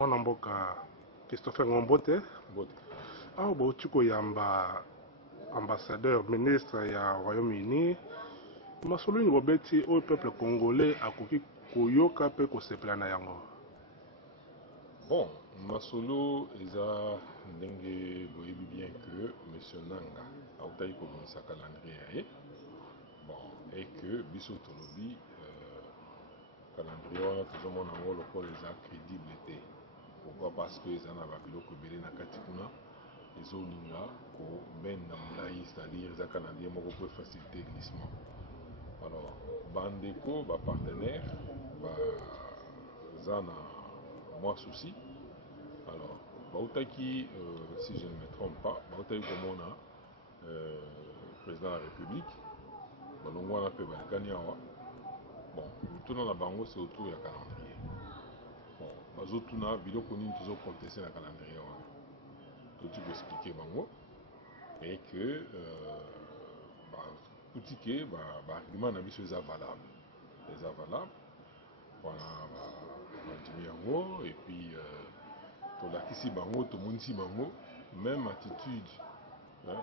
Mwana mboka Christopher Ngombote aho bauti koyamba ambassadeur ministre ya Royaume-Uni masolo ni bobeti au peuple congolais akoki koyoka pe kosepela na yango. Bon, masolo eza ndenge boyebi bien que monsieur Nanga autaki kobimisa calendrier bon et que biso tolobi calendrier wana tozomona yango lokola eza crédible te. Pourquoi? Parce que eza na babiloko ebele na kati kuna ezolinga kobenda molai, c'est-à-dire eza calendrier moko po faciliter glissement. Alors bandeko bapartenaire baza na moi souci. Alors bautaki si je ne me trompe pas bautaki komona président de la République balongo wana pe balikani awa. Bon mituna na bango c'est autour ya calendrier. Bon bazotuna biloko nini tozocontester na calendrier wana toti koexpliquer bango et que kutike argument na biso eza valable voilà bandimi yango et puis tolakisi bango tomonisi bango même attitude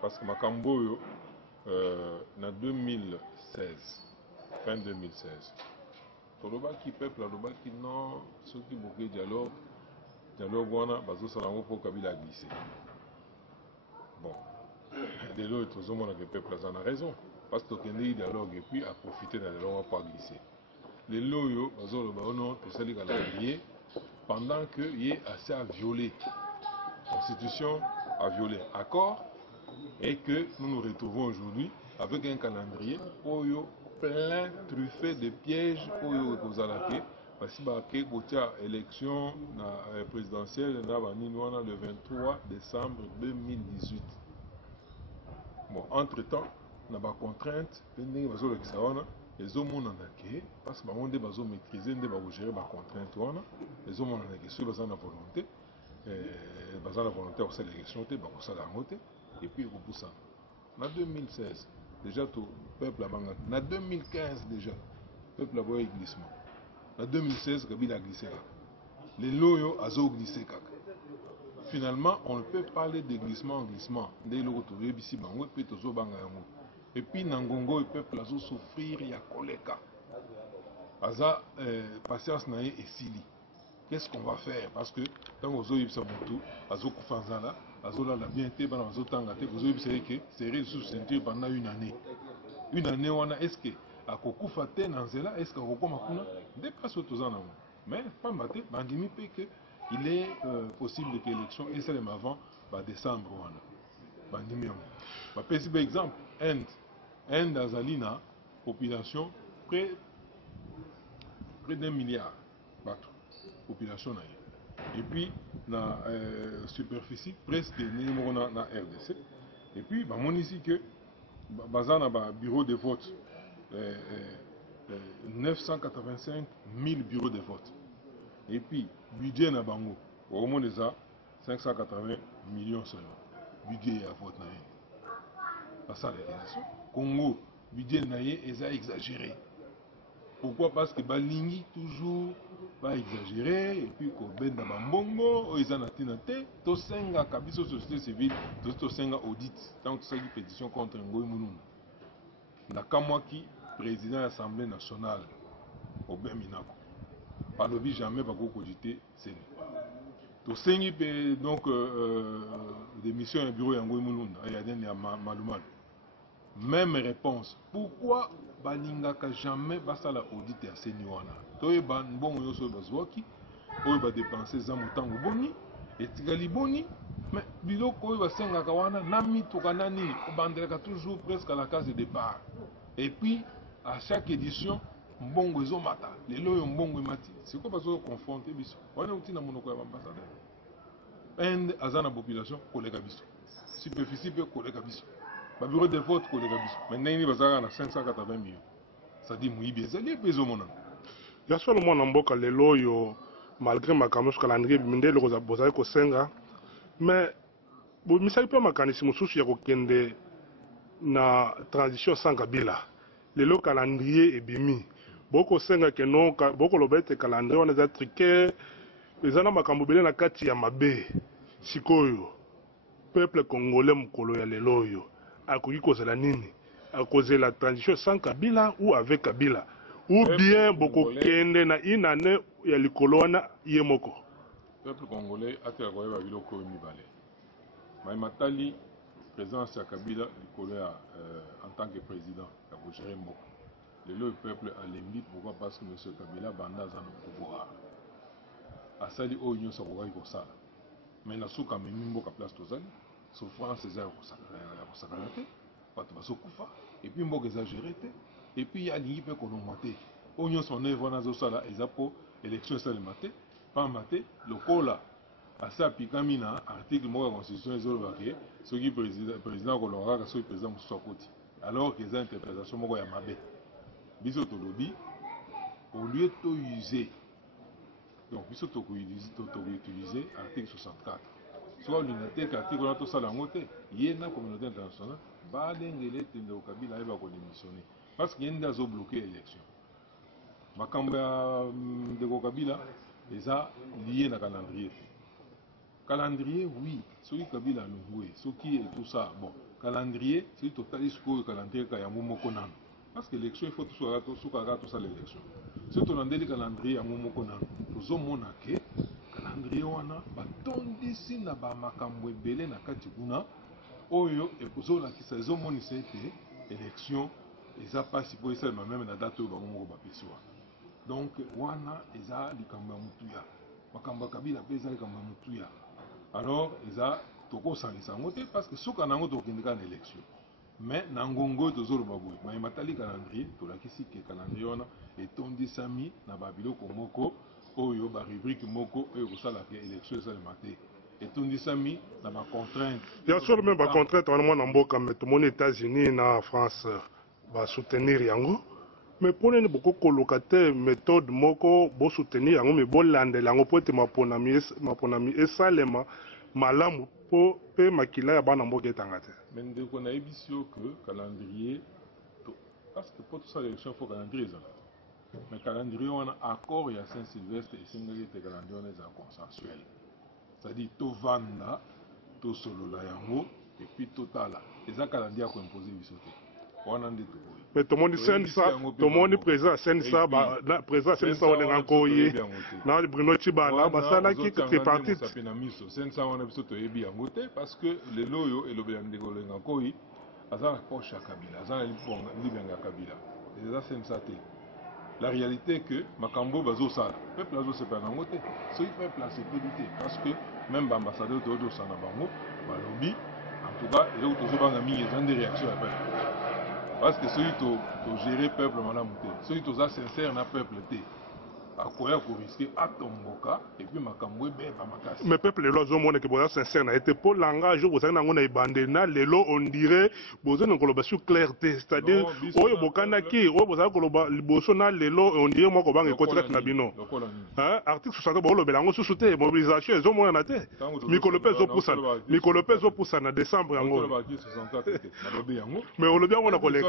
parce que makambo oyo na 2016 fin 2016 tolobaki peuple alobaki non soki boke dialogue wana bazosala yango mpo Kabila glissé. Bon lelo tozomona que peuple aza na raison parce que tokendeki dialogue et puis a profité na dialogue pour glisser. Lelo oyo bazoloba ono tosali calendrier pendant que yé assez à violer constitution, à violer accord, et que nous nous retrouvons aujourd'hui avec un calendrier oyo plein truffé de pièges oyo kozalake parce que kotia élection présidentielle na baninwana le 23 décembre 2018. Bon, entre-temps, na ba contrainte ndenge bazolekisa wana ezomonana ke parce que bango nde bazomaîtriser nde bakogérer ba contrainte wana ezomonana ke soki baza na volonté ya kosala élection te bakosala yango te et puis ekopusana. Na 2016 déjà tout peuple abangaki. Na 2015 déjà peuple aboya glissement. Na 2016 Kabila a glissé kaka. Lelo oyo azo glissé kaka. Finalement, on ne peut parler de glissement en glissement. Dès le retour, et puis, Nangongo, le peuple a souffrir, il y a colère. Aza, patience naïe et sili. Qu'est-ce qu'on va faire? Parce que, tant que vous avez ça, Azo Koufanzala, Azo la bien été, Azo Tangate, vous avez vu que c'est sous ceinture pendant une année. Une année, on a, est-ce que, à Kokufate, Nanzela, est-ce qu'à Kokomakuna, dépasse tous en amour. Mais, pas maté, Bandimi peut que. Il est possible que l'élection est seulement avant décembre. Par exemple, Inde Azalina, population près d'1 milliard de population. Et puis, la superficie presque na RDC. Et puis, on ici que Bazana bureau de vote 985 000 bureaux de vote. Et puis, budget na bango, au moins déjà 580 millions seulement. Budget à vote naïe. Pas ça les Congo, budget naïe est exagéré. Pourquoi? Parce que Balingi toujours va exagérer et puis qu'on benda bambongo, ils en ont tinate, to senga kabiso société civile, to senga audit, tant que ça une pétition contre Ngoy Mounouna. Nakamwaki, président de l'Assemblée nationale, au Beminako. Pas le jamais pas cogiter c'est to sengi donc des missions un bureau yango mulunda ya den ya malumal même réponse pourquoi balingaka jamais basala audit ya seni wana to eba mbongo yoso bazwaki oyo ba dépenser za motango boni etikali boni mais biloko oyo basengaka wana na mituka nani obandelaka toujours presque à la case de départ et puis à chaque édition mbongo ezomata lelo yo mbongo emati siko bazo confronter biso wana utina monoko ya ambassadeur Inde azana population koleka biso superficie pe koleka biso ba bureau de vote koleka biso maintenant ni bazaka na 580 millions ça dit muibi ezali peso mona ya solo mwana mboka lelo yo malgré makambo sur calendrier biminde le koza bozali ko senga mais bo misali pe makanisi mususu ya kokende na transition sans Kabila lelo calendrier ebimi boko senga ke non boko lobete calendrier on a triqué ezana makambo belé na kati ya mabe sikoyo peuple congolais mukolo ya lelo oyo akoki kozela nini akozela transition sans Kabila ou avec Kabila ou bien boko kende na inane ya likolo wana ye moko peuple congolais atela koyeba biloko oyo mibale Matali présence ya Kabila likolo ya en tant que président ya kogere mboka lelo le peuple alembi pourquoi parce que monsieur Kabila banda aza na pouvoir asali oyo nyonso akokaki kosala mais na suka amemi mboka place tozali souffrance eza ya kosakana te bato bazokufa epuis mboka eza géré te epuis alingi mpe kolongwa te oyo nyonso manœuvre wana azosala eza mpo élection esalema te pamba te lokola asi apikami na article moko ya constitution ezoloba ke soki président akolonga kaka soki président mosusu akoti alors que eza interprétation moko ya mabe biso tolobi au lieu toutiliser donc biso tokoutiliser article 64 soki olinga te ke article wana tosala yango te ye na communauté internationale balengele ete ndeko Kabila ayeba kodémissionner parce que ye nde azobloke élection makambo ya ndeko Kabila eza lié na calendrier calendrier oui soki Kabila alongwe soki et tout ça bon calendrier soki totali sikoyo calendrier ka yango moko nano parce que l'élection il faut tosukaka tosala l'élection soki tolandeli calendrier yango moko nano tozomona ke calendrier wana batondisi na bamakambo ebele na kati kuna oyo ekozolakisa ezomonisa ete élection eza pasi mpo esalema meme na date oyo bango moko bapesi wana donc wana eza likambo ya mutuya makambo ya Kabila mpe eza likambo ya mutuya alors eza tokosangisa yango te parce que suka na yango tokendeka na élection mais na ngongo oyo tozoloba boye matali calendrier tolakisi ke calendrier wana etondisami na babiloko moko oyo barubrique moko oyo kosalaka élection esalema te etondisami na bacontrainte ya solo même bacontrainte wana mwana mboka me tomoni États-Unis na France basoutenir yango mais pone ni boko koloka te méthode moko bo soutenir yango me bolandela yango po ete maponami esalema malamu po pe makila ya bana mboka etanga te mais ndeko nayebi si yo que calendrier parce que po tosala élection fo calendrier ezala mais calendrier wana accord ya Saint-Sylvestre esengeli ete calendrier wana ezala consensuel c'est-à-dire tovanda tosolola yango epuis totala eza calendrier ya koimpose biso te wana nde toboyi mais tomoni sensa tomoni président sensa président sensa wana ngoyi na Bruno Tshibala basalaki tripartite na miso sensa wana biso toyebi yango te parce que lelo oyo elobela ndeko lenga koyi aza na poche ya Kabila aza na libanga ya Kabila eza sensa te la réalité est que makambo bazosala peuple azosepela nango te soki peuple asepeli te parce que même baambassadeur tozosala na bango balobi en tout cas eloko tozobanga mingi eza nde réaction ya peuple parce que soki togere peuple malamu te soki toza sincère na peuple te akoya koriske atomboka epuis makambo ebeba makasi mais peuple lelo azomona ke boza sincère na ete po langage oyo bozali nango na ebande na lelo on dirait bozali na koloba sur clarté c'est-à-dire oyo bokandaki oyo bozali koloba liboso na lelo on dirait moko banga ekoti kati na bino article 60 bolobela yango susu te mobilisation ezomonana te mikolo mpe ezopusa na décembre yango mais olobi yango na koleka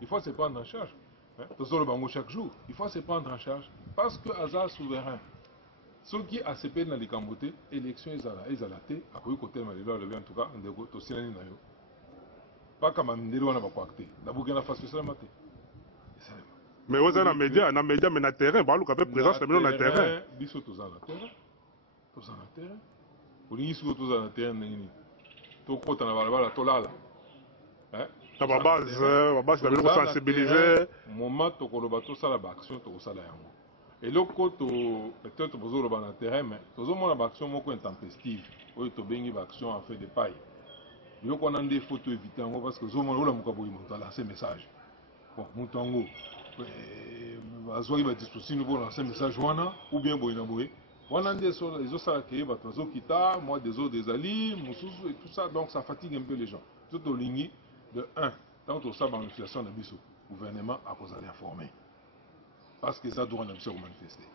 il faut se prendre en charge tozolobango chaque jour il faut se prendre en charge parce que aza souverain soki asepeli na likambo te élection ezala te akoki kotelema lelo alobi en tout cas ndeko tosilani na yo paka mamindeli wana bakwaka te na Burkina Faso esalema te mais oza na média mais na terrain baluka mpe présence na bino na terrain biso toza na terrain olingi sikoyo toza na terrain ndenge nini tokota na balabala tolala na babase na bino kosensibiliser moment tokoloba tosala baaction tokosala yango eloko peut-être bozoloba na terrain mais tozomona baaction moko intempestive oyo tobengi baaction en fait de paille biloko wana nde faut toévite yango parce que ozomona olamuka boye moto alance message bon moto yango azwaki badisposition mpo lance message wana ou bien boye na boye wana nde ezosala ke bato bazokita moi des autres ezali mosusu et tout ça donc ça fatigue un peu les gens so tolingi de 1 tant que ça dans situation de biso gouvernement a causé informé parce que ça doit nous manifester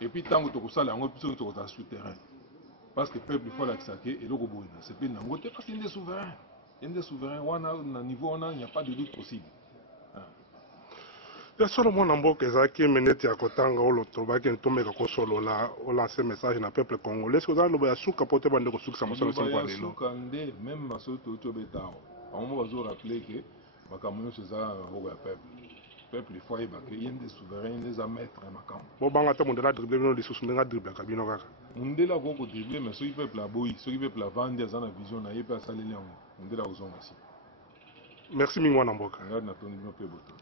et puis tant que tout ça là on peut sur le terrain parce que le peuple il faut l'accepter et le robot c'est pas n'importe parce qu'il est souverain on a un niveau on a il n'y a pas de doute possible ya solo mwana mboka ezalaki minete ya kotanga olo tobaki ntomeka kosolola olanse message na peuple congolais soki ozala loba ya suka po te bande kosukisa mosala nsimpo ya lelo suka nde même basoki touti obetawo bango bazorapele ke makambo nyonso eza na maboko ya peuple ifo ayebake ye nde souverain ye nde eza maître ya makambo bobanga te mondele adrible bino lisusu ndenge adriblaka bino kaka mondele akoki kodrible mais soki peuple aboyi soki peuple avandi aza na vision na ye mpe asaleli yango mondele akozonga si merci mingi wana mboka ngadi natondi bino mpe boto